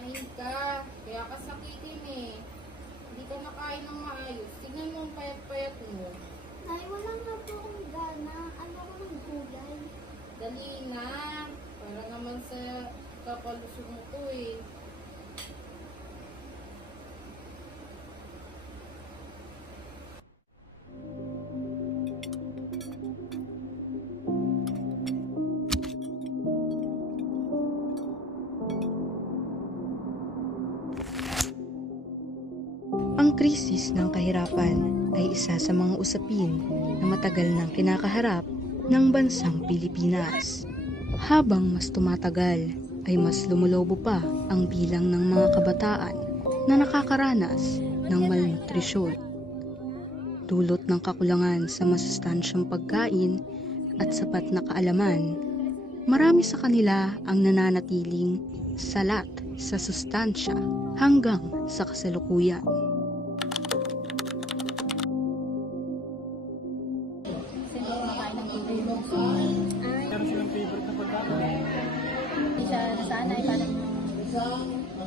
Kumain ka. Kaya ka sakitin eh. Hindi ka nakain ng maayos. Tingnan mo ang payat-payat mo. Ay, wala nga po akong gana. Ayoko ng gulay. Dali na. Para naman sa kapalusog mo to eh. Ang krisis ng kahirapan ay isa sa mga usapin na matagal nang kinakaharap ng bansang Pilipinas. Habang mas tumatagal ay mas lumulobo pa ang bilang ng mga kabataan na nakakaranas ng malnutrisyon. Dulot ng kakulangan sa masustansyang pagkain at sapat na kaalaman, marami sa kanila ang nananatiling salat sa sustansya hanggang sa kasalukuyan. Sino kumakain ng gulay mo? Meron silang favorite na pagkain. Hindi siya nasanay. Parang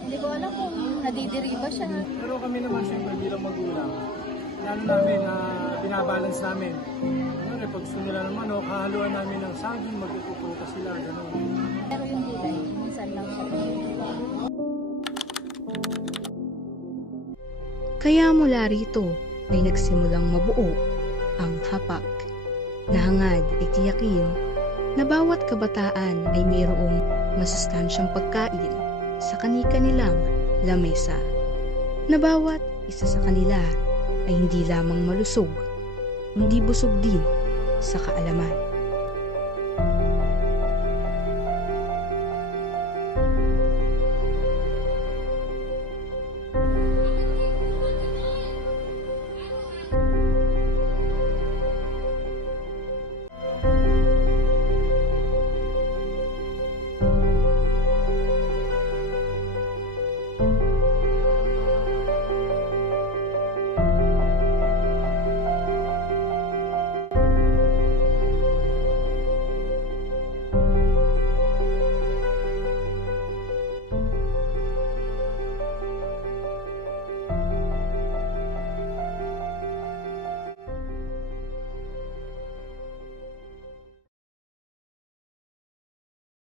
hindi ko alam kung nadidiriba siya. Pero kami naman siyempre bilang magulang, lalo namin na binabalance namin. Ano, pag gusto nila naman, kahaluan namin ng saging, magpuprutas sila, gano'n. Pero yung gulay, minsan lang siya. Kaya mula rito ay nagsimulang mabuo ang hapak. Nahangad ay tiyakin na bawat kabataan ay mayroong masustansyang pagkain sa kani-kanilang lamesa. Na bawat isa sa kanila ay hindi lamang malusog, kundi busog din sa kaalaman.